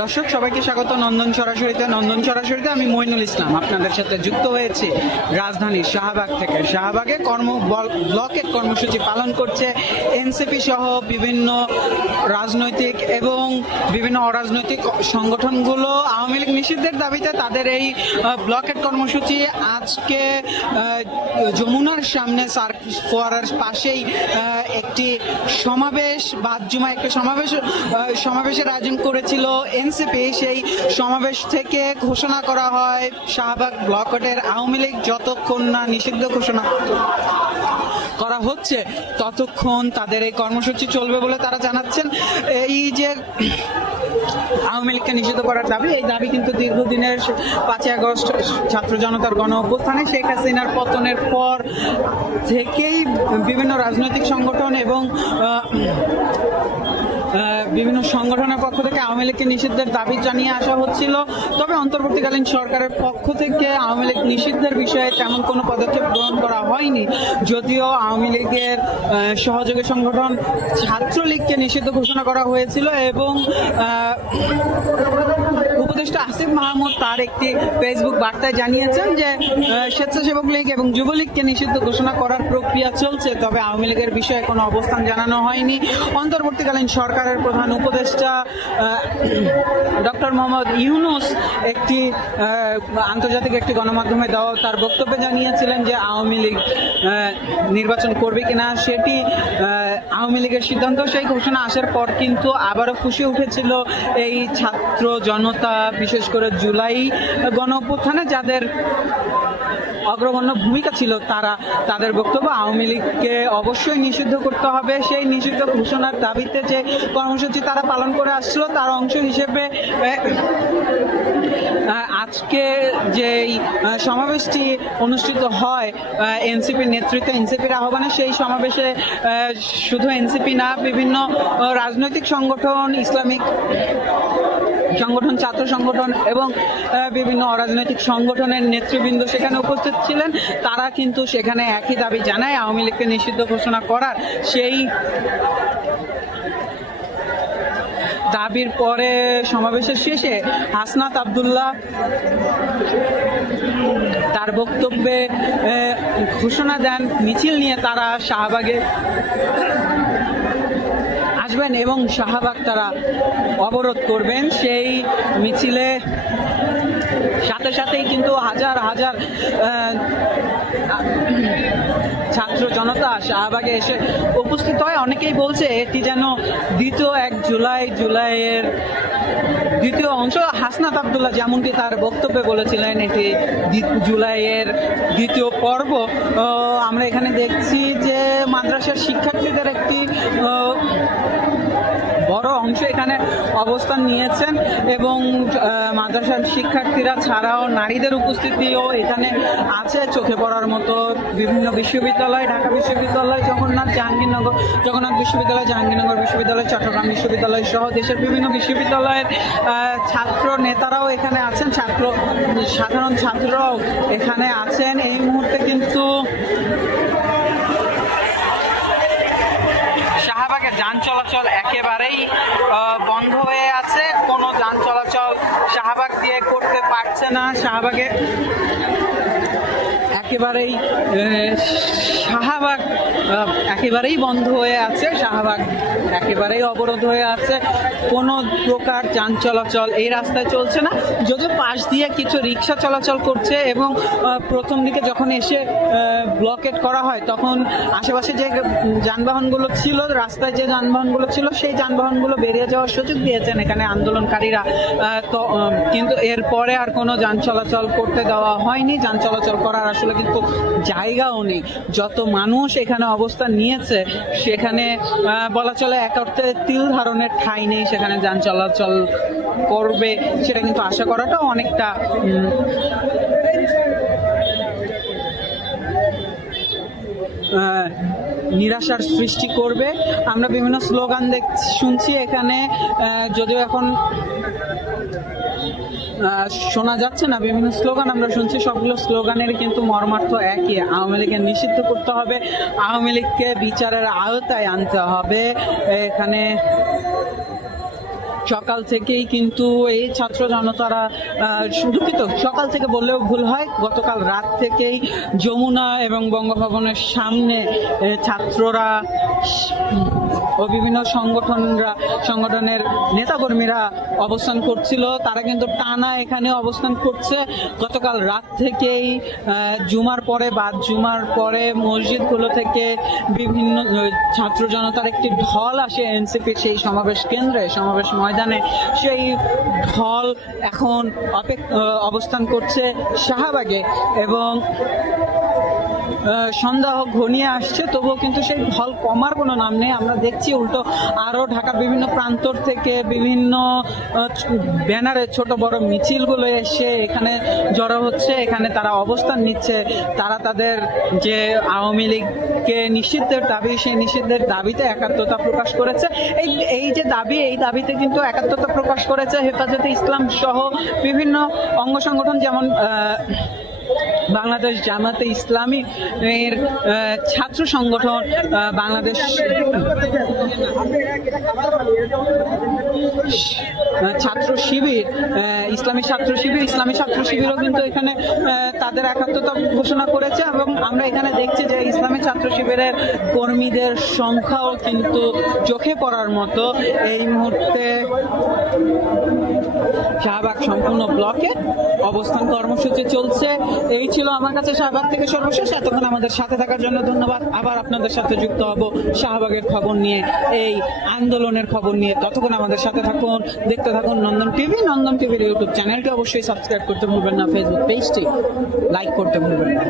দর্শক সবাইকে স্বাগত নন্দন সরাসরিতে আমি মইনুল ইসলাম আপনাদের সাথে যুক্ত হয়েছি রাজধানীর শাহবাগ থেকে। শাহবাগে ব্লকের কর্মসূচি পালন করছে এনসিপি সহ বিভিন্ন রাজনৈতিক এবং বিভিন্ন অরাজনৈতিক সংগঠনগুলো। আওয়ামী লীগ নিষিদ্ধের দাবিতে তাদের এই ব্লকের কর্মসূচি আজকে যমুনার সামনে সার্কিট ফোয়ারার পাশেই একটি সমাবেশ বাদজুমা একটা সমাবেশের আয়োজন করেছিল এনসিপি। সেই সমাবেশ থেকে ঘোষণা করা হয় শাহবাগ ব্লকের আওয়ামী লীগ যতক্ষণ না নিষিদ্ধ ঘোষণা করা হচ্ছে ততক্ষণ তাদের এই কর্মসূচি চলবে বলে তারা জানাচ্ছেন। এই যে আওয়ামী লীগকে নিষিদ্ধ করার দাবি, এই দাবি কিন্তু দীর্ঘদিনের 5ই আগস্ট ছাত্র জনতার গণ অভ্যুত্থানে শেখ হাসিনার পতনের পর থেকেই বিভিন্ন রাজনৈতিক সংগঠন এবং বিভিন্ন সংগঠনের পক্ষ থেকে আওয়ামী লীগকে নিষিদ্ধের দাবি জানিয়ে আসা হচ্ছিল। তবে অন্তর্বর্তীকালীন সরকারের পক্ষ থেকে আওয়ামী লীগ নিষিদ্ধের বিষয়ে তেমন কোনো পদক্ষেপ গ্রহণ করা হয়নি, যদিও আওয়ামী লীগের সহযোগী সংগঠন ছাত্রলীগকে নিষিদ্ধ ঘোষণা করা হয়েছিল এবং উপদেষ্টা আসিফ মাহমুদ তার একটি ফেসবুক বার্তায় জানিয়েছেন যে স্বেচ্ছাসেবক লীগ এবং যুবলীগকে নিষিদ্ধ ঘোষণা করার প্রক্রিয়া চলছে, তবে আওয়ামী লীগের বিষয়ে কোনো অবস্থান জানানো হয়নি। অন্তর্বর্তীকালীন সরকারের প্রধান উপদেষ্টা ডক্টর মোহাম্মদ ইউনূস একটি আন্তর্জাতিক একটি গণমাধ্যমে দেওয়া তার বক্তব্যে জানিয়েছিলেন যে আওয়ামী লীগ নির্বাচন করবে কিনা সেটি আওয়ামী লীগের সিদ্ধান্ত। সেই ঘোষণা আসার পর কিন্তু আবারও ফুঁসে উঠেছিল এই ছাত্র জনতা, বিশেষ করে জুলাই গণ অভ্যুত্থানে যাদের অগ্রগণ্য ভূমিকা ছিল তাদের বক্তব্য আওয়ামী লীগকে অবশ্যই নিষিদ্ধ করতে হবে। সেই নিষিদ্ধ ঘোষণার দাবিতে যে কর্মসূচি তারা পালন করে আসছিল তার অংশ হিসেবে আজকে যেই সমাবেশটি অনুষ্ঠিত হয় এনসিপির নেতৃত্বে, এনসিপির আহ্বানে, সেই সমাবেশে শুধু এনসিপি না, বিভিন্ন রাজনৈতিক সংগঠন, ইসলামিক সংগঠন, ছাত্র সংগঠন এবং বিভিন্ন অরাজনৈতিক সংগঠনের নেতৃবৃন্দ সেখানে উপস্থিত ছিলেন। তারা কিন্তু সেখানে একই দাবি জানায় আওয়ামী লীগকে নিষিদ্ধ ঘোষণা করার। সেই দাবির পরে সমাবেশের শেষে হাসনাত আব্দুল্লাহ তার বক্তব্যে ঘোষণা দেন মিছিল নিয়ে তারা শাহবাগে আসবেন এবং শাহবাগ তারা অবরোধ করবেন। সেই মিছিলে সাথে সাথেই কিন্তু হাজার হাজার ছাত্র জনতা শাহবাগে এসে উপস্থিত হয়। অনেকেই বলছে এটি যেন জুলাইয়ের দ্বিতীয় অংশ। হাসনাত আব্দুল্লাহ যেমনটি তার বক্তব্যে বলেছিলেন এটি জুলাইয়ের দ্বিতীয় পর্ব। আমরা এখানে দেখছি যে মাদ্রাসার শিক্ষার্থীদের একটি বড় অংশ এখানে অবস্থান নিয়েছেন এবং মাদ্রাসার শিক্ষার্থীরা ছাড়াও নারীদের উপস্থিতিও এখানে আছে চোখে পড়ার মতো। বিভিন্ন বিশ্ববিদ্যালয়, ঢাকা বিশ্ববিদ্যালয়, জগন্নাথ বিশ্ববিদ্যালয়, জাহাঙ্গীরনগর বিশ্ববিদ্যালয়, চট্টগ্রাম বিশ্ববিদ্যালয় সহ দেশের বিভিন্ন বিশ্ববিদ্যালয়ের ছাত্র নেতারাও এখানে আছেন, সাধারণ ছাত্ররাও এখানে আছেন। এই মুহূর্তে কিন্তু শাহবাগে যান চলাচল একেবারেই বন্ধ হয়ে আছে, কোনো যান চলাচল শাহবাগ দিয়ে করতে পারছে না। শাহবাগে একেবারেই বন্ধ হয়ে আছে, শাহবাগ একেবারেই অবরোধ হয়ে আছে, কোনো প্রকার যান চলাচল এই রাস্তায় চলছে না। যদিও পাশ দিয়ে কিছু রিক্সা চলাচল করছে এবং প্রথম দিকে যখন এসে ব্লকেট করা হয় তখন আশেপাশে যে যানবাহনগুলো ছিল, রাস্তায় যে যানবাহনগুলো ছিল সেই যানবাহনগুলো বেরিয়ে যাওয়ার সুযোগ দিয়েছেন এখানে আন্দোলনকারীরা। তো কিন্তু এরপরে আর কোনো যান চলাচল করতে দেওয়া হয়নি। যান চলাচল করার আসলে কিন্তু জায়গাও নেই। যত মানুষ এখানে অবস্থান নিয়েছে সেখানে বলা চলে এক অর্থে তিল ধারণের ঠাঁই নেই। সেখানে যান চলাচল করবে সেটা কিন্তু আশা করাটাও অনেকটা নিরাশার সৃষ্টি করবে। আমরা বিভিন্ন স্লোগান শুনছি এখানে, যদিও এখন শোনা যাচ্ছে না, বিভিন্ন স্লোগান আমরা শুনছি, সবগুলো স্লোগানের কিন্তু মর্মার্থ একই, আওয়ামী লীগকে নিষিদ্ধ করতে হবে, আওয়ামী লীগকে বিচারের আওতায় আনতে হবে। এখানে সকাল থেকেই কিন্তু এই ছাত্র জনতারা দুঃখিত, সকাল থেকে বললেও ভুল হয়, গতকাল রাত থেকেই যমুনা এবং বঙ্গভবনের সামনে ছাত্ররা ও বিভিন্ন সংগঠনের নেতাকর্মীরা অবস্থান করছিল। তারা কিন্তু টানা এখানে অবস্থান করছে গতকাল রাত থেকেই। জুমার পরে জুমার পরে মসজিদগুলো থেকে বিভিন্ন ছাত্র জনতার একটি ঢল আসে এনসিপির সেই সমাবেশ কেন্দ্রে, সমাবেশ ময়দানে। সেই ঢল এখন অবস্থান করছে শাহবাগে এবং সন্ধ্যা ঘনিয়ে আসছে, তবুও কিন্তু সেই ঢল কমার কোনো নাম নেই। আমরা দেখছি উল্টো আরও ঢাকার বিভিন্ন প্রান্তর থেকে বিভিন্ন ব্যানারে ছোট বড় মিছিলগুলো এসে এখানে জড়ো হচ্ছে, এখানে তারা অবস্থান নিচ্ছে। তারা তাদের যে আওয়ামী লীগকে নিষিদ্ধের দাবি, সেই নিষিদ্ধের দাবিতে একাত্মতা প্রকাশ করেছে। এই যে দাবি, এই দাবিতে কিন্তু একাত্মতা প্রকাশ করেছে হেফাজতে ইসলাম সহ বিভিন্ন অঙ্গ সংগঠন, যেমন বাংলাদেশ জামাতে ইসলামী এর ছাত্র সংগঠন, বাংলাদেশ ছাত্র শিবির, ইসলামী ছাত্র শিবিরও কিন্তু এখানে তাদের একাত্মতা ঘোষণা করেছে। এবং আমরা এখানে দেখছি যে ইসলামী ছাত্র শিবিরের কর্মীদের সংখ্যাও কিন্তু চোখে পড়ার মতো। এই মুহূর্তে শাহবাগ সম্পূর্ণ ব্লকে অবস্থান কর্মসূচি চলছে। এই ছিল আমার কাছে শাহবাগ থেকে সর্বশেষ। এতক্ষণ আমাদের সাথে থাকার জন্য ধন্যবাদ। আবার আপনাদের সাথে যুক্ত হব শাহবাগের খবর নিয়ে, এই আন্দোলনের খবর নিয়ে। ততক্ষণ আমাদের সাথে থাকুন, দেখতে থাকুন নন্দন টিভির ইউটিউব চ্যানেলটি অবশ্যই সাবস্ক্রাইব করতে ভুলবেন না, ফেসবুক পেজটি লাইক করতে ভুলবেন না।